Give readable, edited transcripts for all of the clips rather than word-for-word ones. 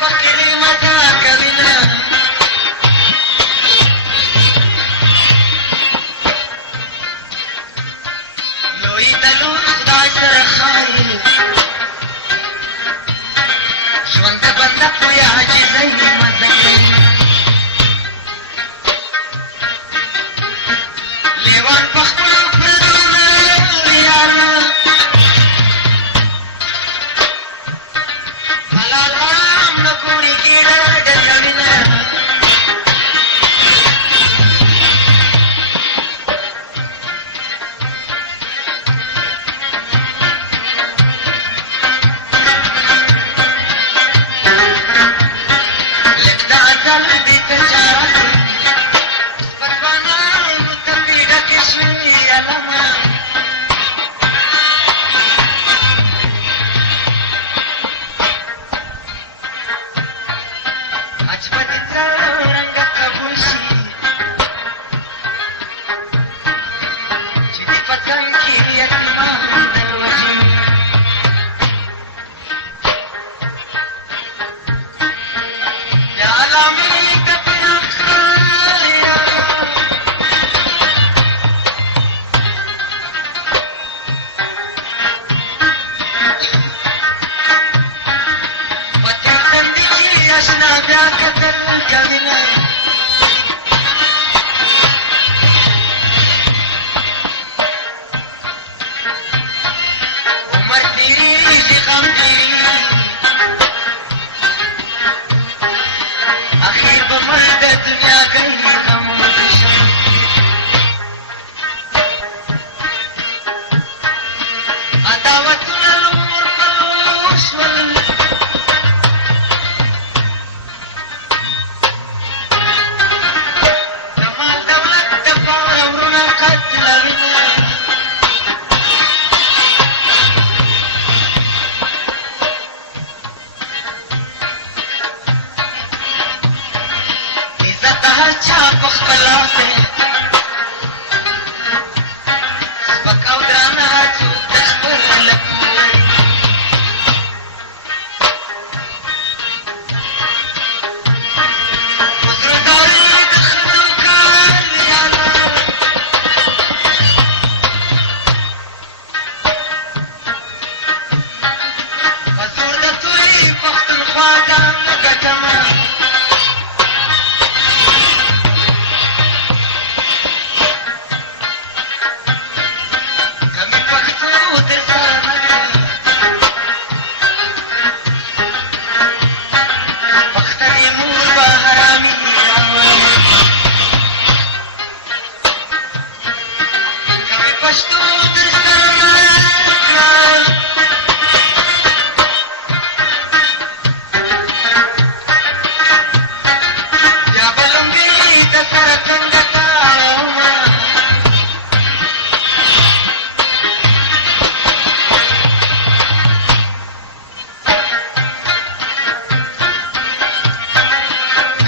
فقیرې مزه کوینه لوی د لوی خدای سره ښایي ژوند د بنده پوی عاجزۍ مزه کوي لیوان په خپلو پلونه یاره حلال حرام نه ګوري ګېډه ډزوینه لږ د ازل دې تجارت پتوانانو ته پرې ډکې شوې علمه حج به دې څرنګه قبول شي چې دې په څنګ کې یتیمان دروځي یا علامې ته پرې خال یاره په تېر تندي چې اشنا بیا کتل کوینه عمر تېرېږي غم ډېرېږي اخیر به مړ د دنیا کوي غمونه د شم عداوتونه لور په لور شول د مال دولت دپاره ورونه قتلوینه عزت د هر چا په خپل لاس دی سپک او درانه هر څوک د خپل لپو لري بزرګان د ښځو کار یاره په زور د توی پښتونخوا ځان ګټمه کمی پښتو در سره نه ده پښتنې مور به حرامي راولي کمی پښتو در سره نه کړه بیا به لمبې در سره څنګه تاړمه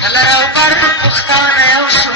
کله راوبر پښتانه یو شو